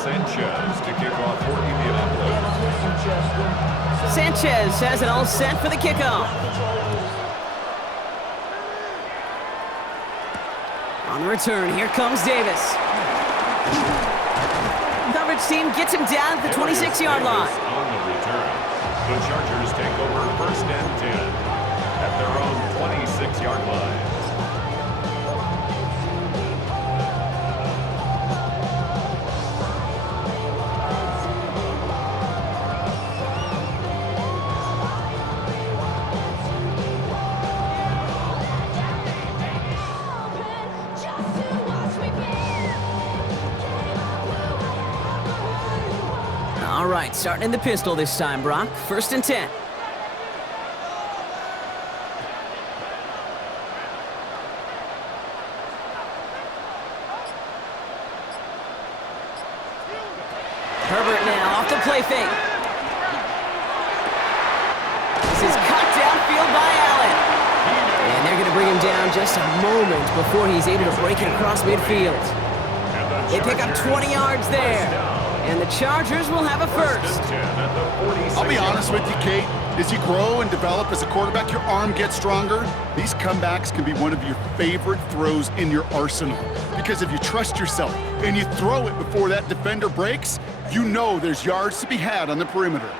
Sanchez to kick off for Indianapolis. Sanchez has it all set for the kickoff. On the return, here comes Davis. Coverage team gets him down at the 26-yard line. On the return, the Chargers take over 1st and 10 at their own 26-yard line. All right, starting in the pistol this time, Brock. 1st and 10. Herbert now off the play fake. This is cut downfield by Allen. And they're going to bring him down just a moment before he's able to break it across midfield. They pick up 20 yards there. And the Chargers will have a first. I'll be honest with you, Kate. As you grow and develop as a quarterback, your arm gets stronger. These comebacks can be one of your favorite throws in your arsenal. Because if you trust yourself and you throw it before that defender breaks, you know there's yards to be had on the perimeter.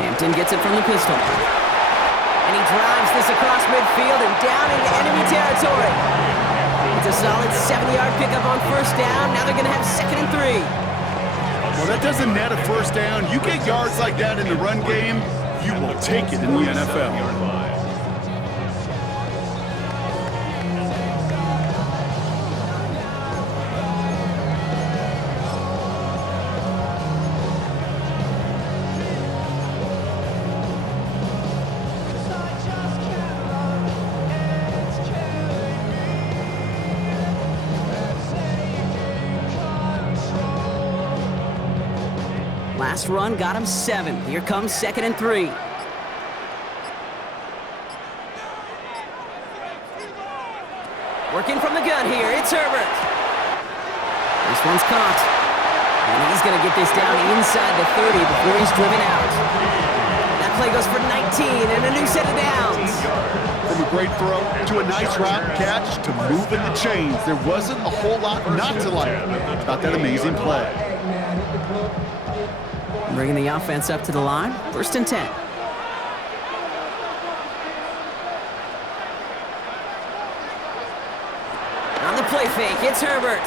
Hampton gets it from the pistol. And he drives this across midfield and down into enemy territory. It's a solid 7-yard pickup on 1st down. Now they're going to have 2nd and 3. Well, that doesn't net a 1st down. You get yards like that in the run game, you will take it in the NFL. Last run got him 7. Here comes 2nd and 3. Working from the gun here, it's Herbert. This one's caught. And he's going to get this down inside the 30 before he's driven out. That play goes for 19 and a new set of downs. From a great throw to a nice route catch to moving the chains, there wasn't a whole lot not to like about that amazing play. Bringing the offense up to the line. 1st and 10. On the play fake, it's Herbert.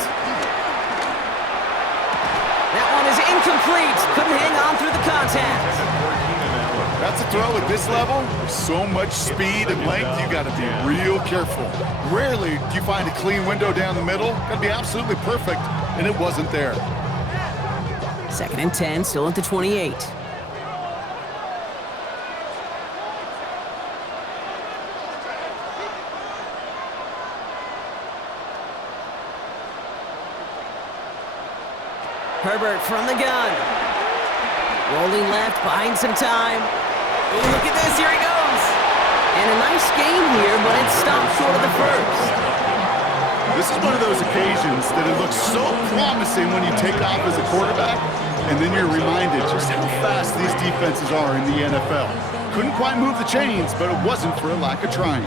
That one is incomplete. Couldn't hang on through the contact. That's a throw at this level. With so much speed and length, you got to be real careful. Rarely do you find a clean window down the middle. Got to be absolutely perfect, and it wasn't there. 2nd and 10, still at the 28. Herbert from the gun. Rolling left, buying some time. Ooh, look at this, here he goes. And a nice game here, but it stopped short of the first. This is one of those occasions that it looks so promising when you take off as a quarterback, and then you're reminded just how fast these defenses are in the NFL. Couldn't quite move the chains, but it wasn't for a lack of trying.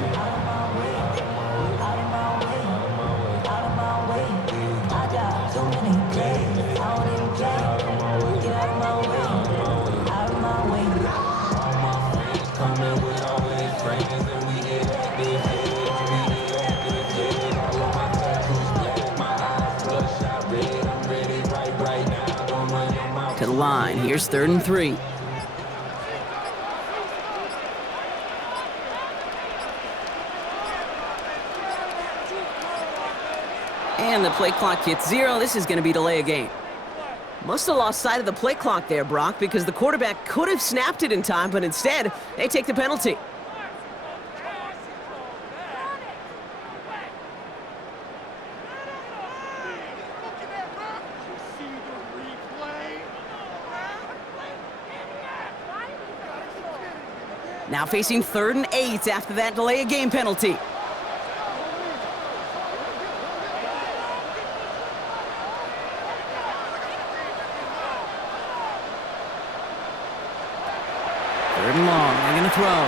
To the line, here's 3rd and 3. And the play clock hits 0. This is going to be delay a game. Must have lost sight of the play clock there, Brock, because the quarterback could have snapped it in time, but instead, they take the penalty. Now facing 3rd and 8 after that delay of game penalty. Third and long, they're gonna throw.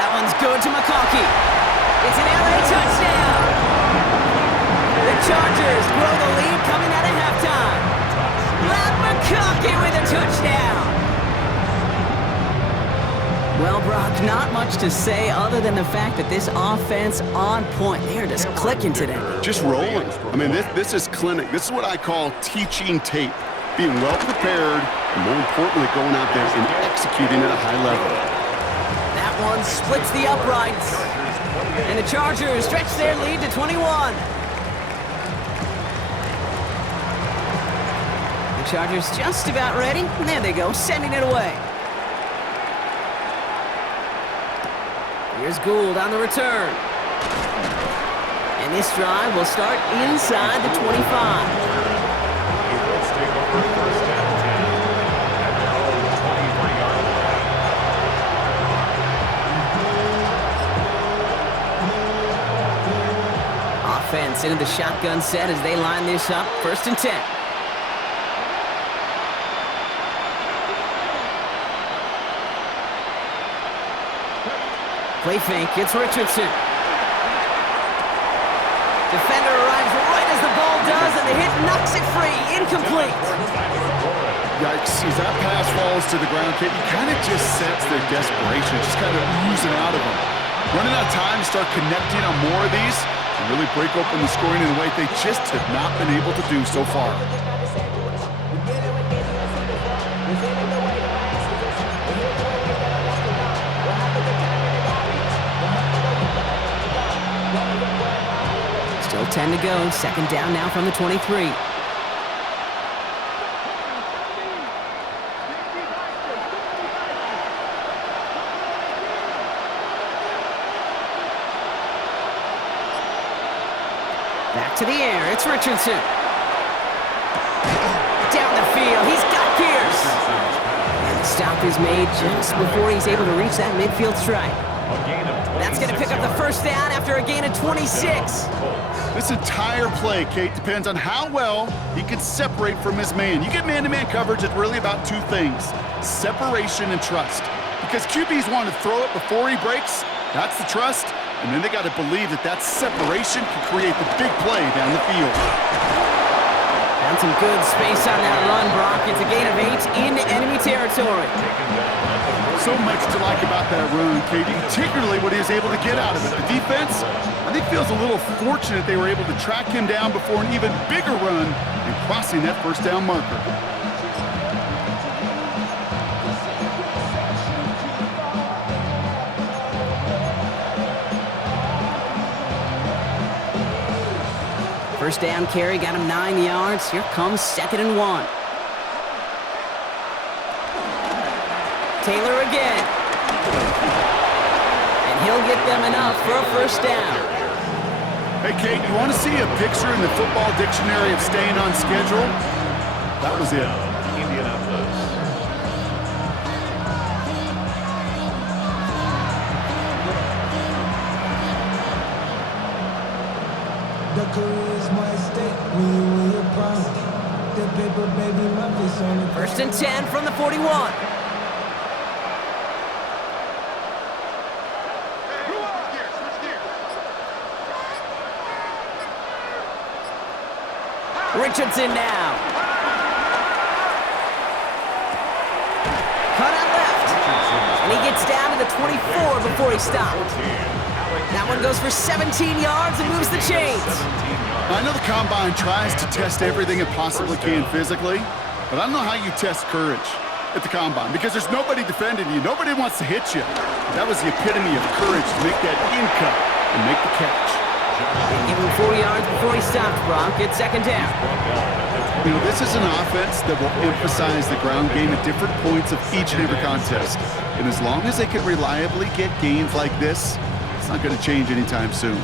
That one's good to McConkey. It's an LA touchdown. The Chargers grow the lead coming out of halftime. Matt McConkey with a touchdown. Well, Brock, not much to say other than the fact that this offense on point. They are just clicking today. Just rolling. I mean, this is clinic. This is what I call teaching tape. Being well prepared, and more importantly, going out there and executing at a high level. That one splits the uprights. And the Chargers stretch their lead to 21. The Chargers just about ready. And there they go, sending it away. Here's Gould on the return. And this drive will start inside the 25. Offense into the shotgun set as they line this up. 1st and 10. Play fake, it's Richardson. Defender arrives right as the ball does, and the hit knocks it free. Incomplete. Yikes, as that pass falls to the ground, Kate, you kind of just sense their desperation, just kind of oozing out of them. Running out of time to start connecting on more of these and really break open the scoring in a way they just have not been able to do so far. Still 10 to go. 2nd down now from the 23. Back to the air. It's Richardson. Down the field. He's got Pierce. And the stop is made just before he's able to reach that midfield strike. That's going to pick up the 1st down after a gain of 26. This entire play, Kate, depends on how well he can separate from his man. You get man-to-man coverage, it's really about 2 things, separation and trust. Because QBs want to throw it before he breaks, that's the trust, and then they got to believe that that separation can create the big play down the field. Found some good space on that run, Brock. It's a gain of 8 into enemy territory. So much to like about that run, Katie, particularly what he was able to get out of it. The defense, I think, feels a little fortunate they were able to track him down before an even bigger run and crossing that 1st down marker. First down carry got him 9 yards. Here comes 2nd and 1. Taylor again. And he'll get them enough for a 1st down. Hey, Kate, you want to see a picture in the football dictionary of staying on schedule? That was it. Indianapolis. The career is my estate when you win your prime. The paper, baby, my face on it. 1st and 10 from the 41. Richardson now. Cut out left. And he gets down to the 24 before he stopped. That one goes for 17 yards and moves the chains. I know the Combine tries to test everything it possibly can physically, but I don't know how you test courage at the Combine because there's nobody defending you. Nobody wants to hit you. That was the epitome of courage to make that in-cut and make the catch. They give him 4 yards before he stopped, Brock. It's 2nd down. You know, this is an offense that will emphasize the ground game at different points of each and every contest. And as long as they can reliably get gains like this, it's not going to change anytime soon.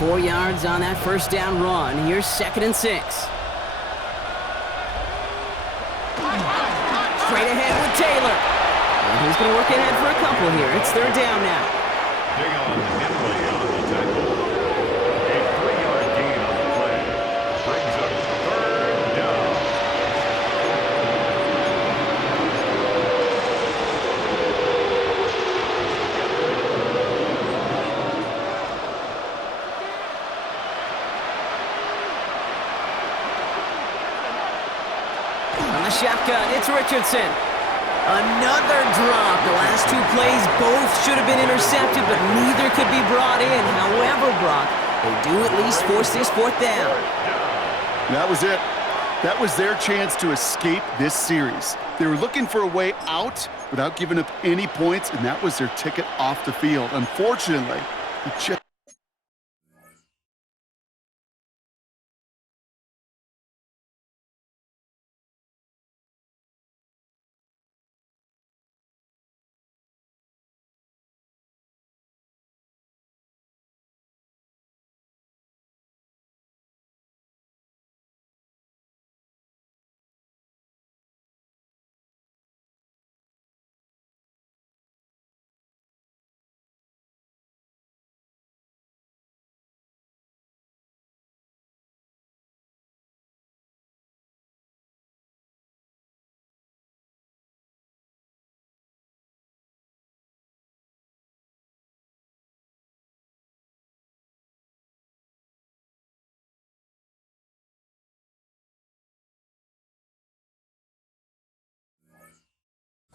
4 yards on that 1st down run. Here's 2nd and 6. Taylor. And he's going to work ahead for a couple here. It's third down now. Big on Henley on the tackle. A 3-yard gain on the play. Brings up third down. On the shotgun, it's Richardson. Another drop. The last two plays both should have been intercepted, but neither could be brought in. However, Brock, they do at least force this fourth down. That was it. That was their chance to escape this series. They were looking for a way out without giving up any points, and that was their ticket off the field. Unfortunately, it just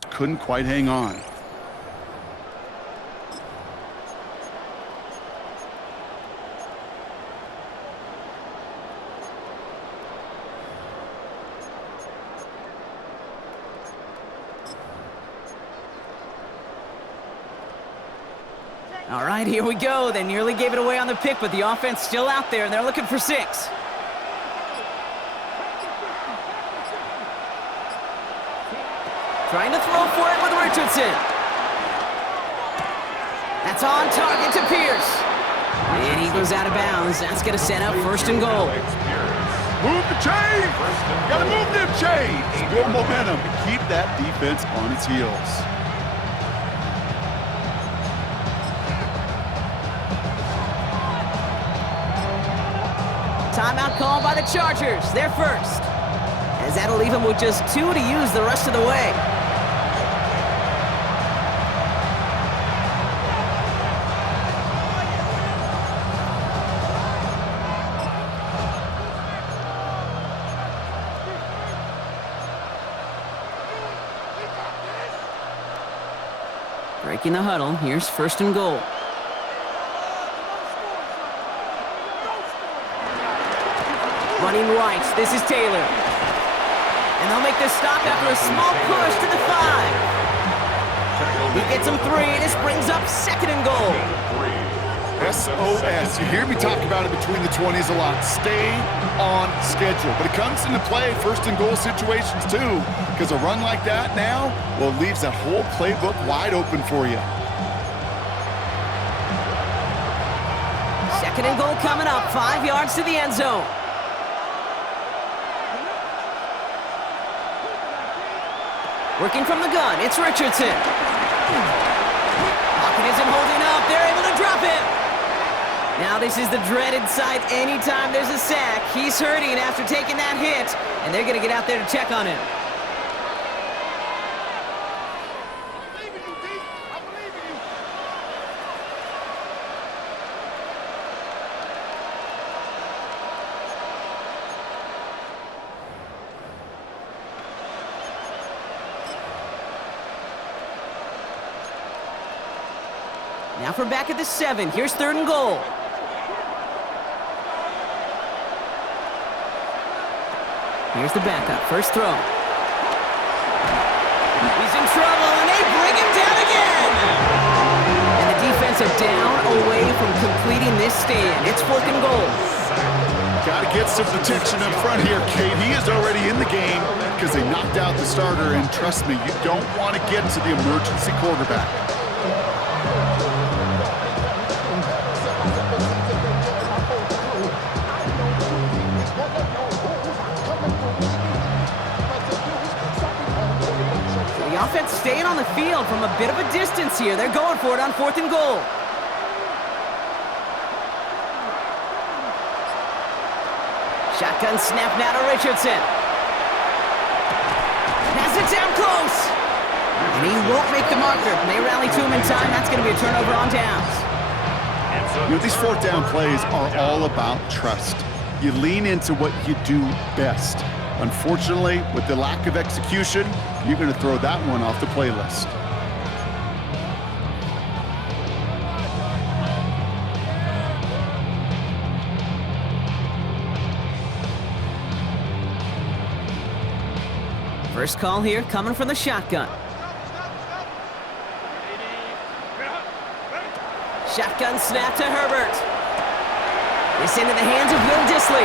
couldn't quite hang on. All right, here we go. They nearly gave it away on the pick, but the offense still out there, and they're looking for 6. Trying to throw for it with Richardson. That's on target to Pierce. And he goes out of bounds. That's going to set up first and goal. Move the chains! Gotta move them chains! Build momentum and keep that defense on its heels. Timeout called by the Chargers. They're first. As that'll leave them with just 2 to use the rest of the way. Breaking the huddle. Here's first and goal. Running right. This is Taylor. And they'll make this stop after a small push to the 5. He gets him 3. This brings up second and goal. SOS. You hear me talk about it between the 20s a lot. Stay on schedule. But it comes into play first and goal situations too. Because a run like that now, well, it leaves that whole playbook wide open for you. Second and goal coming up. 5 yards to the end zone. Working from the gun, it's Richardson. Pocket isn't holding up. They're able to drop him. Now this is the dreaded sight anytime there's a sack. He's hurting after taking that hit, and they're going to get out there to check on him. Now from back at the 7, here's third and goal. Here's the backup, first throw. He's in trouble, and they bring him down again! And the defense are down away from completing this stand. It's fourth and goal. Got to get some protection up front here, Kate. He is already in the game because they knocked out the starter, and trust me, you don't want to get to the emergency quarterback. staying on the field from a bit of a distance here. They're going for it on 4th and goal. Shotgun snap now to Richardson. Has it down close. And he won't make the marker. They rally to him in time. That's going to be a turnover on downs. You know, these 4th down plays are all about trust. You lean into what you do best. Unfortunately, with the lack of execution, you're going to throw that one off the playlist. First call here coming from the shotgun. Shotgun snap to Herbert. This into the hands of Will Dissly.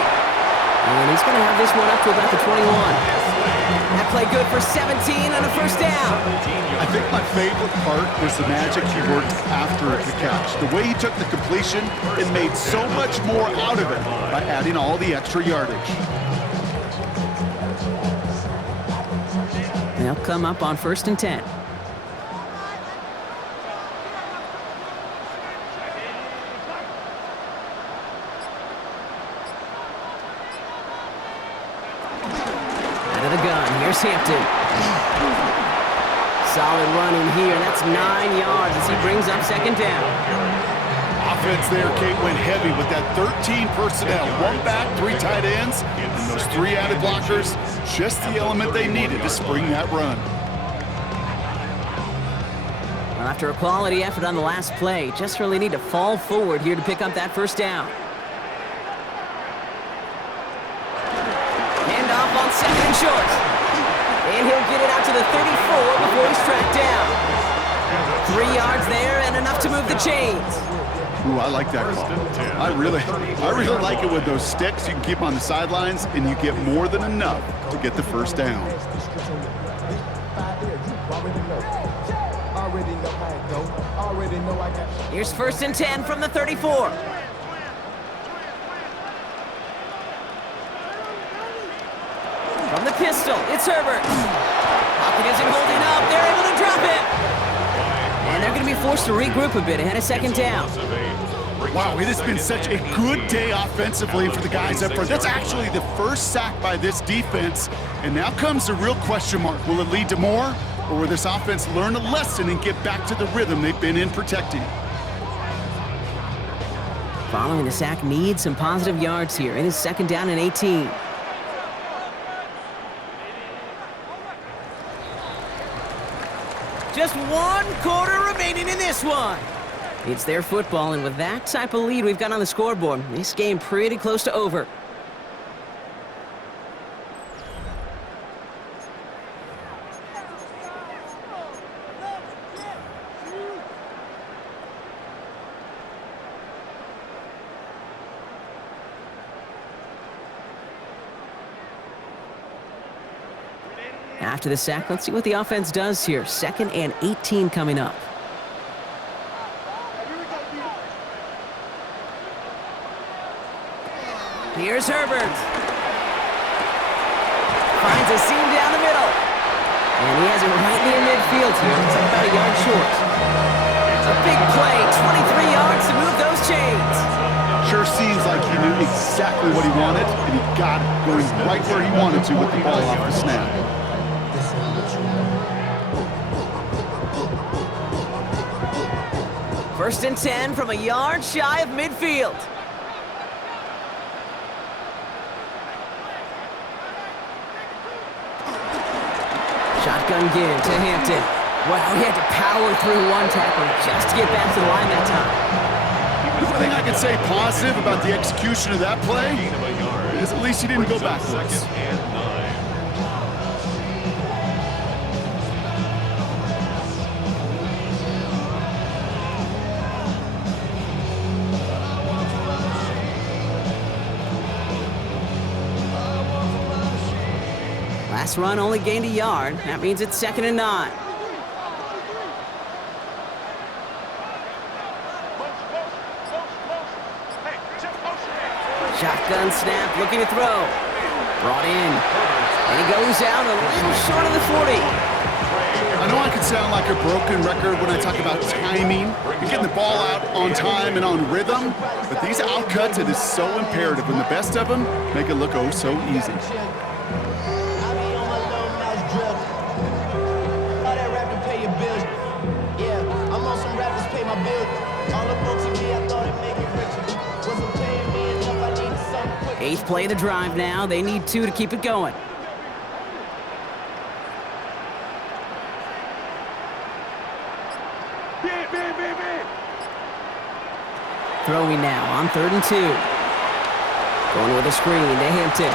And he's going to have this one up to about the 21. That play good for 17 and a first down. I think my favorite part was the magic he worked after the catch. The way he took the completion and made so much more out of it by adding all the extra yardage. They'll come up on 1st and 10. Out of the gun, here's Hampton. Solid running here, that's 9 yards as he brings up 2nd down. Offense there, Kate, went heavy with that 13 personnel. 1 back, 3 tight ends, and those 3 added blockers. Just the element they needed to spring that run. Well, after a quality effort on the last play, just really need to fall forward here to pick up that 1st down. Hand off on 2nd and short. And he'll get it out to the 34 before he's tracked down. 3 yards there and enough to move the chains. Ooh, I like that call. I really like it with those sticks. You can keep on the sidelines, and you get more than enough to get the 1st down. Here's 1st and 10 from the 34. From the pistol, it's Herbert. Pocket isn't holding up. They're able to drop it. And they're going to be forced to regroup a bit ahead of 2nd down. Wow, it has been such a good day offensively for the guys up front. That's actually the first sack by this defense. And now comes the real question mark. Will it lead to more? Or will this offense learn a lesson and get back to the rhythm they've been in protecting? Following the sack needs some positive yards here. It is 2nd down and 18. Just 1 quarter remaining in this one. It's their football, and with that type of lead we've got on the scoreboard, this game pretty close to over. After the sack, let's see what the offense does here. 2nd and 18 coming up. Here's Herbert. Finds a seam down the middle. And he has it right near midfield here. It's like about a yard short. A big play, 23 yards to move those chains. Sure seems like he knew exactly what he wanted, and he got it, going right where he wanted to with the ball off the snap. First and 10 from a yard shy of midfield. Shotgun give to Hampton. Wow, he had to power through 1 tackle just to get back to the line that time. The thing I can say positive about the execution of that play is at least he didn't go backwards. Last run only gained a yard. That means it's 2nd and 9. Shotgun snap, looking to throw. Brought in. And he goes out a little short of the 40. I know I can sound like a broken record when I talk about timing and getting the ball out on time and on rhythm, but these out cuts, it is so imperative, and the best of them make it look oh so easy. Eighth play of the drive now. They need 2 to keep it going. Throwing now on 3rd and 2. Going with a screen to Hampton.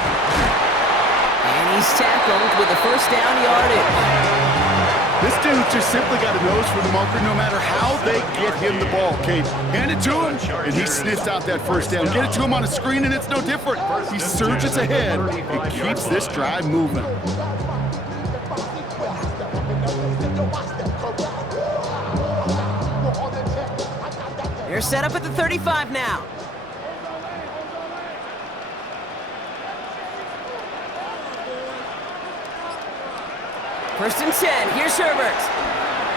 And he's tackled with the first down yardage. This dude just simply got a nose for the marker no matter how they get him the ball, Kate. Hand it to him, and he sniffs out that first down. Get it to him on a screen, and it's no different. He surges ahead and keeps this drive moving. They're set up at the 35 now. First and 10. Here's Herbert.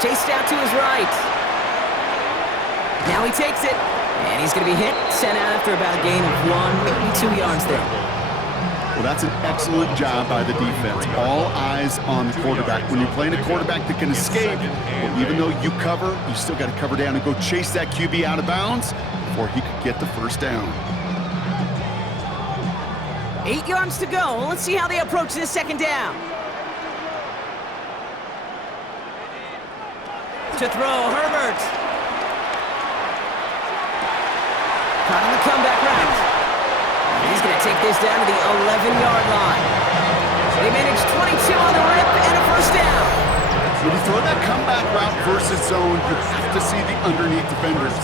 Chased out to his right. Now he takes it. And he's going to be hit. Sent out after about a gain of 1, maybe 2 yards there. Well, that's an excellent job by the defense. All eyes on the quarterback. When you're playing a quarterback that can escape, well, even though you cover, you still got to cover down and go chase that QB out of bounds before he could get the first down. 8 yards to go. Let's see how they approach this second down. To throw, Herbert. Caught on the comeback route. He's going to take this down to the 11-yard line. They managed 22 on the rip and a first down. When you throw that comeback route versus zone, you have to see the underneath defenders.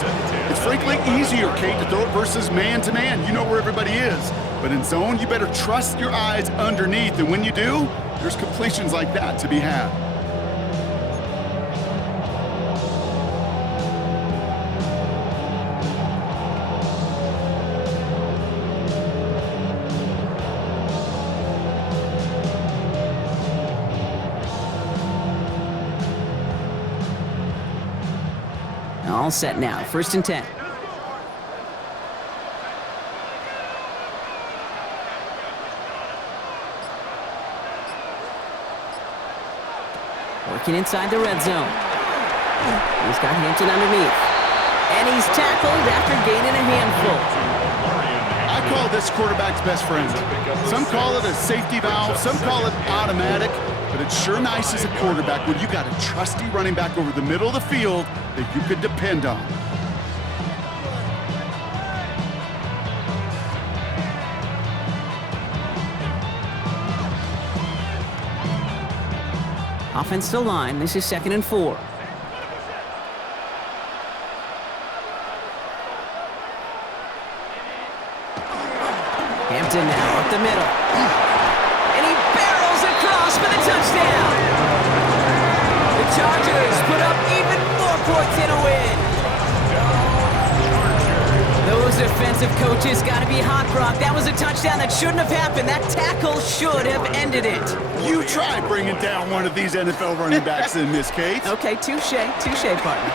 It's frankly easier, Kate, to throw it versus man-to-man. You know where everybody is. But in zone, you better trust your eyes underneath. And when you do, there's completions like that to be had. All set now. First and 10. Working inside the red zone. He's got Hampton underneath. And he's tackled after gaining a handful. I call this quarterback's best friend. Some call it a safety valve, some call it automatic, but it's sure nice as a quarterback when you got a trusty running back over the middle of the field that you could depend on. Offensive line. This is 2nd and 4. Hampton now up the middle. And he barrels across for the touchdown. The Chargers put up even more points in a win. Those defensive coaches got to be hot, Brock. That was a touchdown that shouldn't have happened. That tackle should have ended it. You try bringing down one of these NFL running backs in this case. Okay, touche, partner.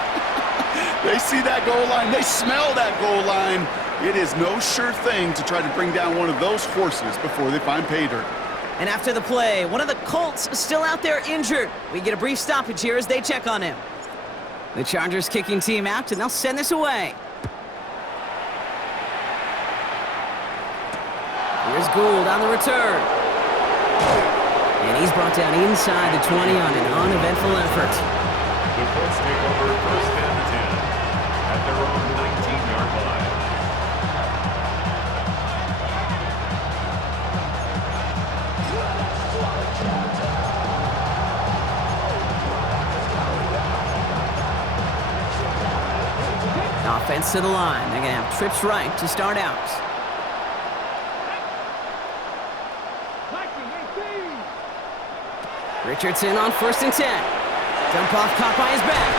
They see that goal line. They smell that goal line. It is no sure thing to try to bring down one of those horses before they find pay dirt. And after the play, one of the Colts is still out there injured. We get a brief stoppage here as they check on him. The Chargers kicking team out, and they'll send this away. Here's Gould on the return. And he's brought down inside the 20 on an uneventful effort. The Colts take over first and 10 at their own 19-yard line. Offense to the line. They're going to have trips right to start out. Richardson on 1st and 10. Dump off caught by his back.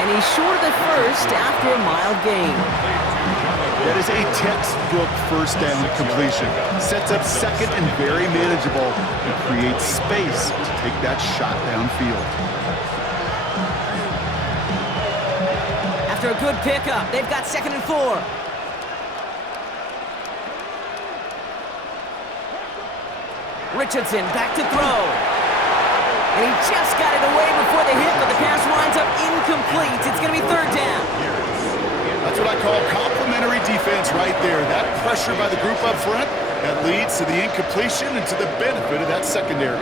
And he's short of the first after a mild gain. That is a textbook first down completion. Sets up second and very manageable and creates space to take that shot downfield. After a good pickup, they've got 2nd and 4. Richardson back to throw. And he just got it away before the hit, but the pass winds up incomplete. It's going to be 3rd down. That's what I call complimentary defense right there. That pressure by the group up front, that leads to the incompletion and to the benefit of that secondary.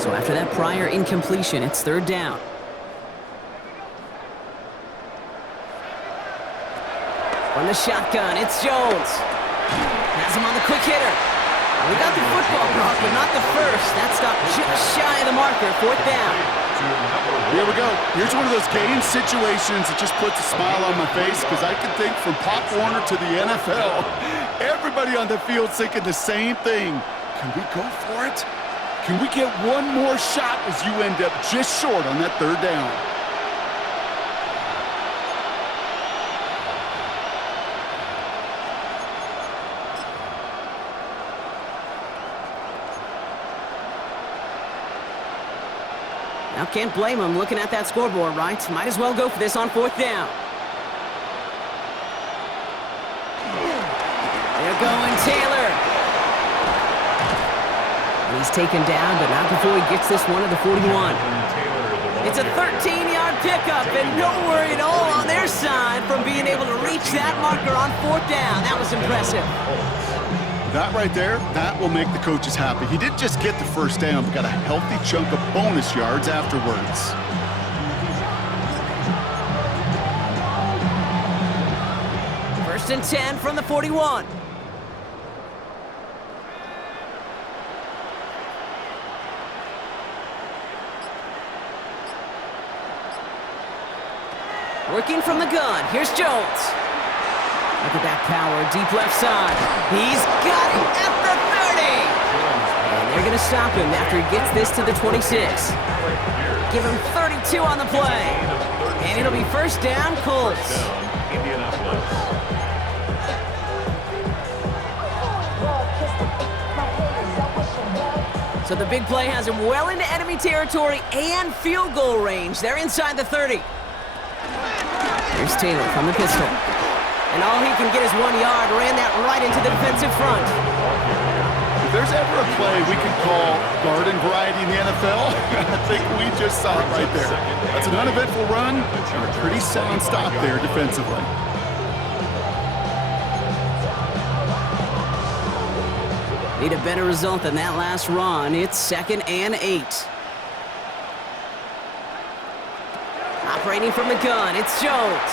So after that prior incompletion, it's 3rd down. From the shotgun, it's Jones. Has him on the quick hitter. We got the football, Brock, but not the first. That stopped just shy of the marker, 4th down. Here we go. Here's one of those game situations that just puts a smile on my face because I can think from Pop Warner to the NFL. Everybody on the field thinking the same thing. Can we go for it? Can we get one more shot as you end up just short on that 3rd down? Now, can't blame him looking at that scoreboard, right? Might as well go for this on 4th down. They're going Taylor. And he's taken down, but not before he gets this one to the 41. It's a 13-yard pickup, and no worry at all on their side from being able to reach that marker on 4th down. That was impressive. That right there, that will make the coaches happy. He didn't just get the 1st down, but got a healthy chunk of bonus yards afterwards. First and 10 from the 41. Working from the gun, here's Jones. Look at that power, deep left side. He's got it at the 30! And they're going to stop him after he gets this to the 26. Give him 32 on the play. And it'll be 1st down, Colts. So the big play has him well into enemy territory and field goal range. They're inside the 30. Here's Taylor from the pistol. And all he can get is 1 yard, ran that right into the defensive front. If there's ever a play we can call garden variety in the NFL, I think we just saw it right there. That's an uneventful run and a pretty sound stop there defensively. Need a better result than that last run. It's 2nd and 8. Operating from the gun, it's Jones.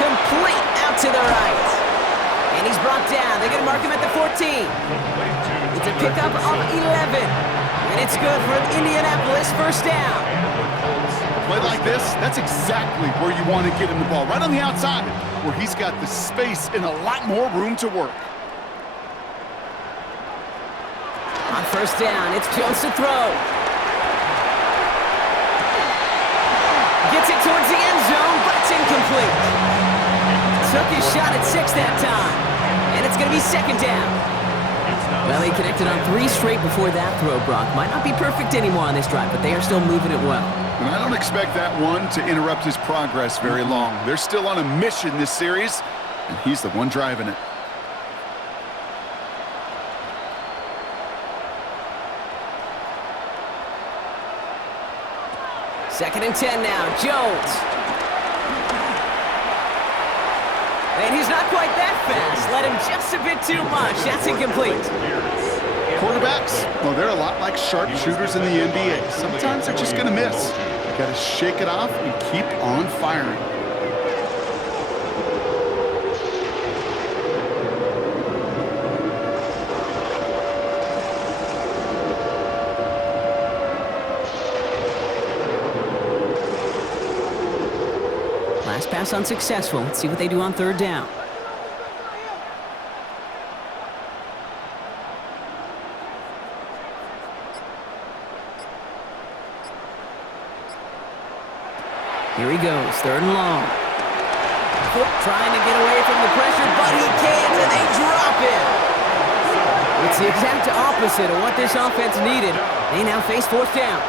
Complete out to the right. And he's brought down. They're going to mark him at the 14. It's a pickup of 11. And it's good for an Indianapolis 1st down. A play like this, that's exactly where you want to get him the ball. Right on the outside, where he's got the space and a lot more room to work. On 1st down, it's Jones to throw. Gets it towards the end zone, but it's incomplete. Took his shot at 6 that time. And it's going to be 2nd down. Well, he connected on 3 straight before that throw, Brock. Might not be perfect anymore on this drive, but they are still moving it well. And I don't expect that one to interrupt his progress very long. They're still on a mission this series, and he's the one driving it. Second and 10 now, Jones. And he's not quite that fast. Let him just a bit too much. That's incomplete. Quarterbacks, well, they're a lot like sharpshooters in the NBA. Sometimes they're just going to miss. You got to shake it off and keep on firing. Last pass unsuccessful. Let's see what they do on 3rd down. Here he goes, 3rd and long. Foot trying to get away from the pressure, but he can't, and they drop him. It's the exact opposite of what this offense needed. They now face 4th down.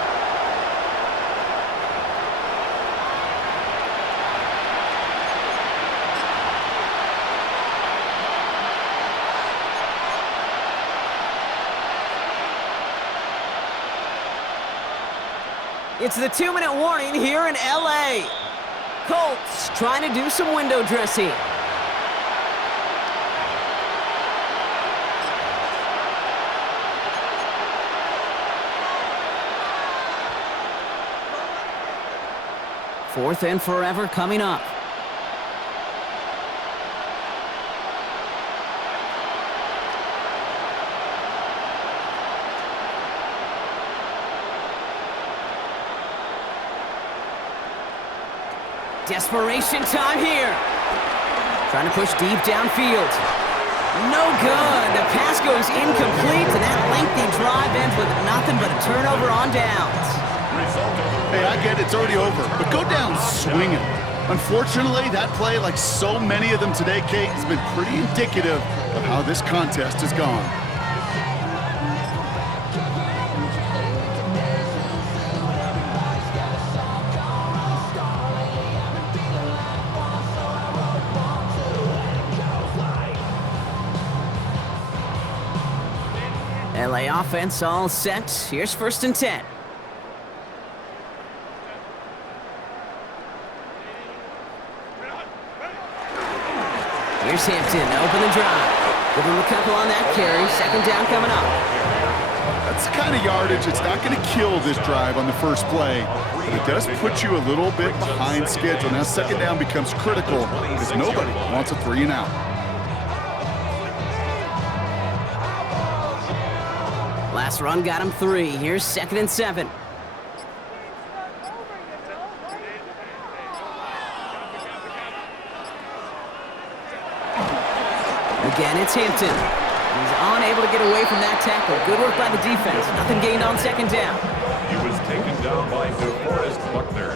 It's the 2-minute warning here in LA. Colts trying to do some window dressing. Fourth and forever coming up. Desperation time here. Trying to push deep downfield. No good. The pass goes incomplete, and that lengthy drive ends with nothing but a turnover on downs. Hey, I get it's already over, but go down swinging. Unfortunately, that play, like so many of them today, Kate, has been pretty indicative of how this contest has gone. LA offense all set. Here's 1st and 10. Here's Hampton, open the drive. Give him a couple on that carry. 2nd down coming up. That's the kind of yardage that's not going to kill this drive on the first play, but it does put you a little bit behind schedule. Now 2nd down becomes critical because nobody wants a 3 and out. Last run got him 3. Here's 2nd and 7. Again, it's Hampton. He's unable to get away from that tackle. Good work by the defense. Nothing gained on 2nd down. He was taken down by DeForest Buckner.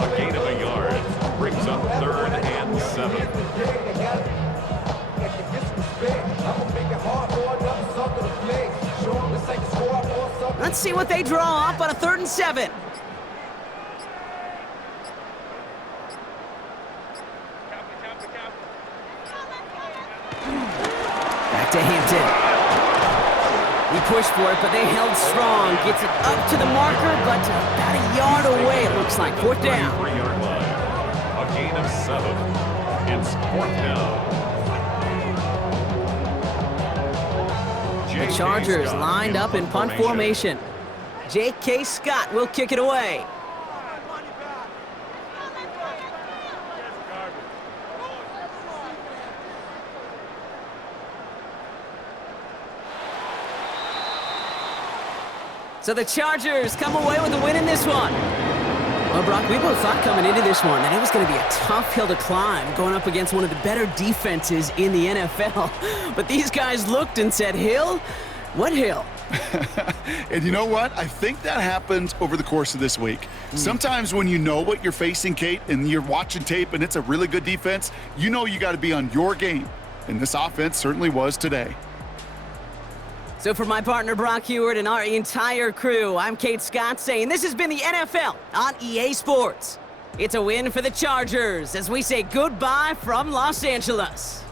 A gain of a yard brings up 3rd and 7. Let's see what they draw up on a 3rd and 7. Back to Hampton. He pushed for it, but they held strong. Gets it up to the marker, but about a yard away, it looks like. 4th down. 3-yard line. A gain of 7. It's 4th down. The Chargers lined up in punt formation. J.K. Scott will kick it away. So the Chargers come away with the win in this one. Well, Brock, we both thought coming into this one that it was going to be a tough hill to climb going up against one of the better defenses in the NFL. But these guys looked and said, Hill? What hill? And you know what? I think that happens over the course of this week. Sometimes when you know what you're facing, Kate, and you're watching tape and it's a really good defense, you know you got to be on your game. And this offense certainly was today. So for my partner Brock Heward and our entire crew, I'm Kate Scott saying this has been the NFL on EA Sports. It's a win for the Chargers as we say goodbye from Los Angeles.